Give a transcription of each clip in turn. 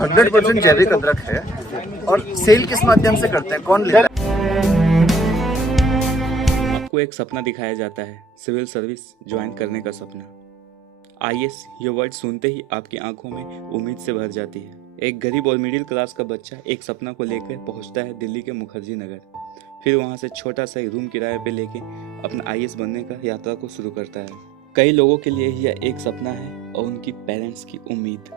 100% जैविक अदरक है। और सेल किस माध्यम से करते हैं, कौन लेता है? आपको एक सपना दिखाया जाता है, सिविल सर्विस ज्वाइन करने का सपना। आईएएस ये वर्ड सुनते ही आपकी आंखों में उम्मीद से भर जाती है। एक गरीब और मिडिल क्लास का बच्चा एक सपना को लेकर पहुंचता है दिल्ली के मुखर्जी नगर। फिर वहां से छोटा सा रूम किराए पे लेके अपना आईएएस बनने का यात्रा को शुरू करता है। कई लोगों के लिए यह एक सपना है और उनकी पेरेंट्स की उम्मीद,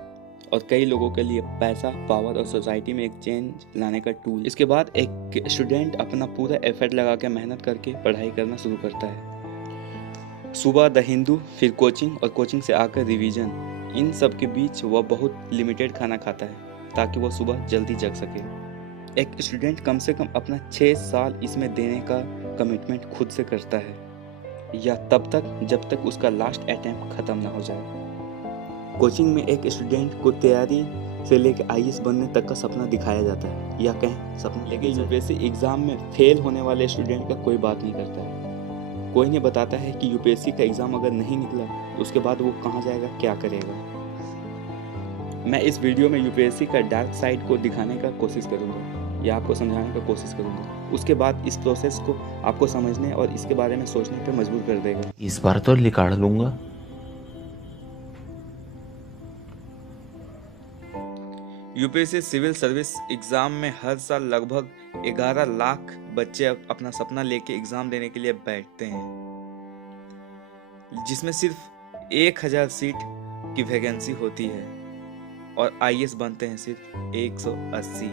और कई लोगों के लिए पैसा, पावर और सोसाइटी में एक चेंज लाने का टूल। इसके बाद एक स्टूडेंट अपना पूरा एफर्ट लगा के मेहनत करके पढ़ाई करना शुरू करता है। सुबह द हिंदू, फिर कोचिंग और कोचिंग से आकर रिवीजन। इन सब के बीच वह बहुत लिमिटेड खाना खाता है ताकि वह सुबह जल्दी जग सके। एक स्टूडेंट कम से कम अपना 6 साल इसमें देने का कमिटमेंट खुद से करता है, या तब तक जब तक उसका लास्ट अटेम्प्ट खत्म ना हो जाए। कोचिंग में एक स्टूडेंट को तैयारी से लेकर आईएएस बनने तक का सपना दिखाया जाता है, या कहें सपना। लेकिन यूपीएससी एग्जाम में फेल होने वाले स्टूडेंट का कोई बात नहीं करता है। कोई नहीं बताता है कि यूपीएससी का एग्जाम अगर नहीं निकला तो उसके बाद वो कहाँ जाएगा, क्या करेगा। मैं इस वीडियो में यूपीएससी का डार्क साइड को दिखाने का कोशिश करूंगा, या आपको समझाने का कोशिश करूंगा। उसके बाद इस प्रोसेस को आपको समझने और इसके बारे में सोचने पे मजबूर कर देगा। इस बार तो निकाल लूंगा। यूपीएससी सिविल सर्विस एग्जाम में हर साल लगभग 11 लाख बच्चे अपना सपना लेके एग्जाम देने के लिए बैठते हैं, जिसमें सिर्फ 1000 सीट की वैकेंसी होती है और आईएएस बनते हैं सिर्फ 180।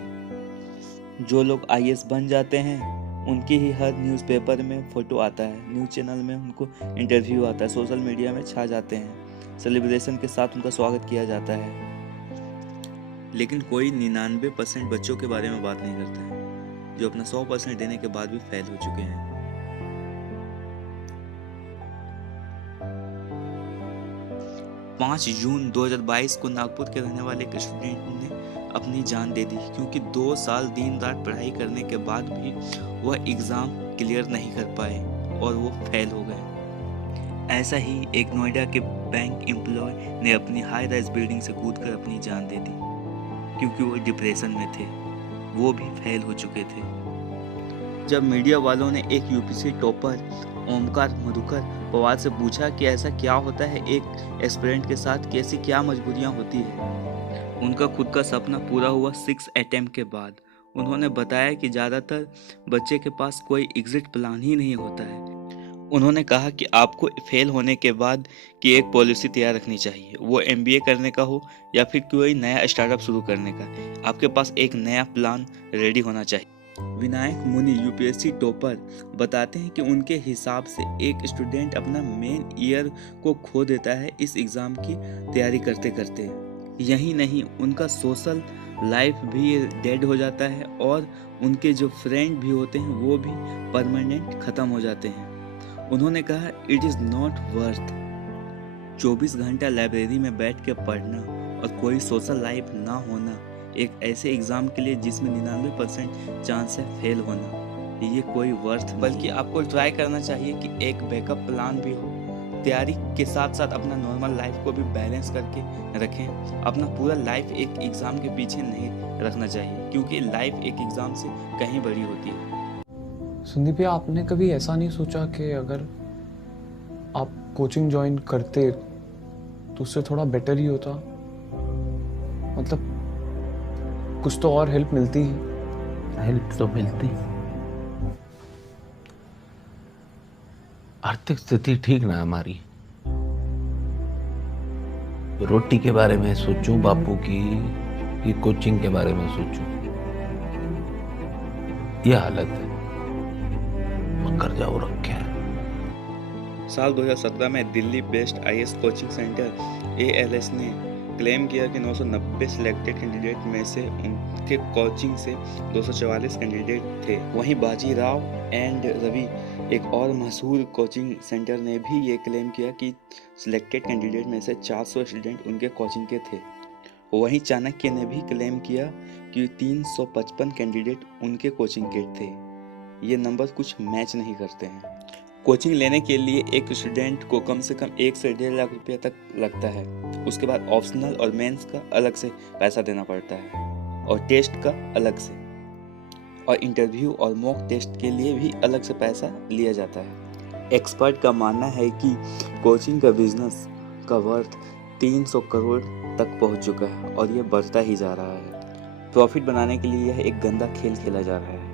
जो लोग आईएएस बन जाते हैं उनकी ही हर न्यूज़पेपर में फ़ोटो आता है, न्यूज़ चैनल में उनको इंटरव्यू आता है, सोशल मीडिया में छा जाते हैं, सेलिब्रेशन के साथ उनका स्वागत किया जाता है। लेकिन कोई 99% बच्चों के बारे में बात नहीं करता है जो अपना 100% देने के बाद भी फेल हो चुके हैं। 5 जून 2022 को नागपुर के रहने वाले एक स्टूडेंट ने अपनी जान दे दी, क्योंकि 2 साल दिन रात पढ़ाई करने के बाद भी वह एग्ज़ाम क्लियर नहीं कर पाए और वो फेल हो गए। ऐसा ही एक नोएडा के बैंक एम्प्लॉय ने अपनी हाई राइज बिल्डिंग से कूदकर अपनी जान दे दी, क्योंकि वो डिप्रेशन में थे, वो भी फेल हो चुके थे। जब मीडिया वालों ने एक यूपीएससी टॉपर ओमकार मधुकर पवार से पूछा कि ऐसा क्या होता है एक एस्पिरेंट के साथ, कैसी क्या मजबूरियां होती है, उनका खुद का सपना पूरा हुआ 6 अटेम्प्ट के बाद। उन्होंने बताया कि ज़्यादातर बच्चे के पास कोई एग्जिट प्लान ही नहीं होता है। उन्होंने कहा कि आपको फेल होने के बाद की एक पॉलिसी तैयार रखनी चाहिए, वो एमबीए करने का हो या फिर कोई नया स्टार्टअप शुरू करने का। आपके पास एक नया प्लान रेडी होना चाहिए। विनायक मुनि यूपीएससी टॉपर बताते हैं कि उनके हिसाब से एक स्टूडेंट अपना मेन ईयर को खो देता है इस एग्ज़ाम की तैयारी करते करते। यही नहीं, उनका सोशल लाइफ भी डेड हो जाता है और उनके जो फ्रेंड भी होते हैं वो भी परमानेंट ख़त्म हो जाते हैं। उन्होंने कहा इट इज़ नॉट वर्थ 24 घंटा लाइब्रेरी में बैठ के पढ़ना और कोई सोशल लाइफ ना होना एक ऐसे एग्ज़ाम के लिए जिसमें 99% चांस है फेल होना, ये कोई वर्थ। बल्कि आपको ट्राई करना चाहिए कि एक बैकअप प्लान भी हो, तैयारी के साथ साथ अपना नॉर्मल लाइफ को भी बैलेंस करके रखें। अपना पूरा लाइफ एक एग्ज़ाम के पीछे नहीं रखना चाहिए, क्योंकि लाइफ एक एग्ज़ाम से कहीं बड़ी होती है। संदीप भैया, आपने कभी ऐसा नहीं सोचा कि अगर आप कोचिंग ज्वाइन करते तो उससे थोड़ा बेटर ही होता? मतलब कुछ तो और हेल्प मिलती ही। हेल्प तो मिलती, आर्थिक स्थिति ठीक ना हमारी। रोटी के बारे में सोचूं बापू की कि कोचिंग के बारे में सोचूं, यह हालत है। मकर जाओ रखे हैं। साल 2017 में Delhi best IAS coaching centre ALS ने क्लेम किया कि 990 सिलेक्टेड कैंडिडेट में से उनके कोचिंग से 244 कैंडिडेट थे। वहीं बाजीराव एंड रवि, एक और मशहूर कोचिंग सेंटर, ने भी ये क्लेम किया कि सिलेक्टेड कैंडिडेट में से 400 स्टूडेंट उनके कोचिंग के थे। वहीं चाणक्य ने भी क्लेम किया कि 355 कैंडिडेट उनके कोचिंग के थे। ये नंबर कुछ मैच नहीं करते हैं। कोचिंग लेने के लिए एक स्टूडेंट को कम से कम 1 से 1.5 लाख रुपये तक लगता है। उसके बाद ऑप्शनल और मेंस का अलग से पैसा देना पड़ता है और टेस्ट का अलग से, और इंटरव्यू और मॉक टेस्ट के लिए भी अलग से पैसा लिया जाता है। एक्सपर्ट का मानना है कि कोचिंग का बिजनेस का वर्थ 300 करोड़ तक पहुंच चुका है और यह बढ़ता ही जा रहा है। प्रॉफिट बनाने के लिए यह एक गंदा खेल खेला जा रहा है।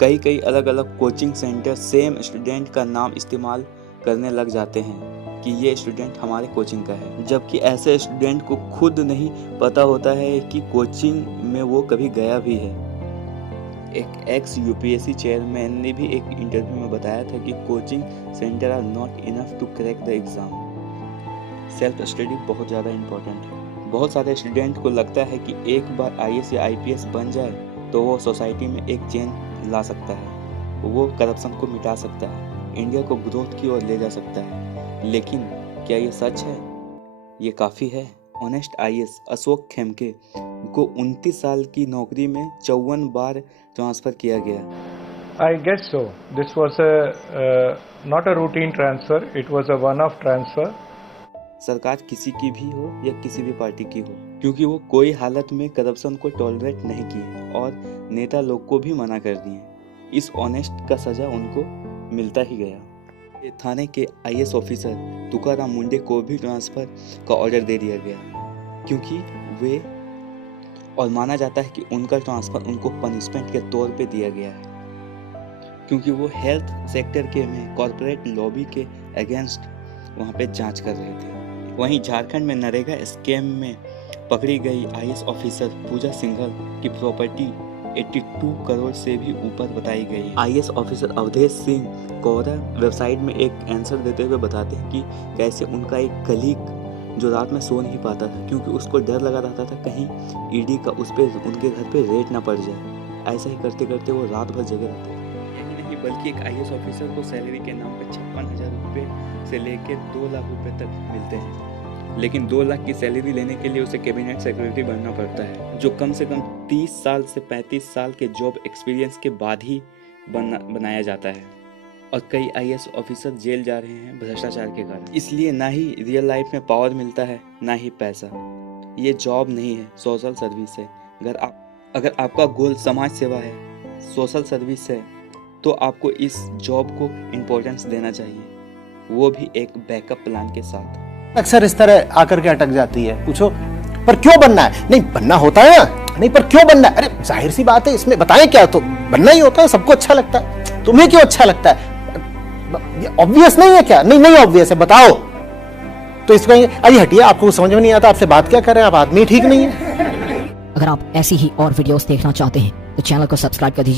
कई अलग अलग कोचिंग सेंटर सेम स्टूडेंट का नाम इस्तेमाल करने लग जाते हैं कि ये स्टूडेंट हमारे कोचिंग का है, जबकि ऐसे स्टूडेंट को खुद नहीं पता होता है कि कोचिंग में वो कभी गया भी है। एक एक्स यूपीएससी चेयरमैन ने भी एक इंटरव्यू में बताया था कि coaching centre are not enough to crack the exam. Self study बहुत ज़्यादा इम्पोर्टेंट है। बहुत सारे स्टूडेंट को लगता है कि एक बार आईएएस या आईपीएस बन जाए तो वो सोसाइटी में एक चेंज ला सकता है, वो करप्शन को मिटा सकता है, इंडिया को ग्रोथ की ओर ले जा सकता है। लेकिन क्या ये सच है? ये काफ़ी है। ऑनेस्ट आईएएस अशोक खेमके को 29 साल की नौकरी में 54 बार ट्रांसफ़र किया गया। I guess so. This was not a routine transfer. It was a one-off transfer. सरकार किसी की भी हो या किसी भी पार्टी की हो, क्योंकि वो कोई हालत में करप्शन को टॉलरेट नहीं किए और नेता लोग को भी मना कर दिए। इस ऑनेस्ट का सजा उनको मिलता ही गया। ये थाने के आईएएस ऑफिसर तुकाराम मुंडे को भी ट्रांसफ़र का ऑर्डर दे दिया गया, क्योंकि वे और माना जाता है कि उनका ट्रांसफ़र उनको पनिशमेंट के तौर पे दिया गया है, क्योंकि वो हेल्थ सेक्टर के में कॉरपोरेट लॉबी के अगेंस्ट वहाँ पे जांच कर रहे थे। वहीं झारखंड में नरेगा स्कैम में पकड़ी गई आईएएस ऑफिसर पूजा सिंघल की प्रॉपर्टी 82 करोड़ से भी ऊपर बताई गई। आईएएस ऑफिसर अवधेश सिंह कोहरा वेबसाइट में एक आंसर देते हुए बताते हैं कि कैसे उनका एक कलीग जो रात में सो नहीं पाता था क्योंकि उसको डर लगा रहता था कहीं ईडी का उस पर उनके घर पे रेड ना पड़ जाए। ऐसा ही करते करते वो रात भर जगे रहते थे। यही नहीं बल्कि एक आईएएस ऑफिसर को सैलरी के नाम पर 56,000 रुपये से लेकर 2 लाख रुपए तक मिलते हैं, लेकिन 2 लाख की सैलरी लेने के लिए उसे कैबिनेट सेक्रेटरी बनना पड़ता है, जो कम से कम 30 साल से 35 साल के जॉब एक्सपीरियंस के बाद ही बनाया जाता है। और कई आईएएस ऑफिसर जेल जा रहे हैं भ्रष्टाचार के कारण। इसलिए ना ही रियल लाइफ में पावर मिलता है, ना ही पैसा। ये जॉब नहीं है, सोशल सर्विस है। अगर आपका गोल समाज सेवा है, सोशल सर्विस है, तो आपको इस जॉब को इम्पोर्टेंस देना चाहिए, वो भी एक बैकअप प्लान के साथ। अक्सर इस तरह आकर के अटक जाती है, पूछो पर क्यों बनना है? नहीं बनना होता है ना, नहीं पर क्यों बनना है? अरे जाहिर सी बात है, इसमें बताएं क्या, तो बनना ही होता है, सबको अच्छा लगता है। तुम्हें क्यों अच्छा लगता है? ऑब्वियस नहीं है क्या? नहीं ऑब्वियस है, बताओ। तो इसको अरे हटिए, आपको समझ में नहीं आता, आपसे बात क्या कर रहे हैं, आप आदमी ठीक नहीं है। अगर आप ऐसी ही और वीडियोस देखना चाहते हैं तो चैनल को सब्सक्राइब कर दीजिए।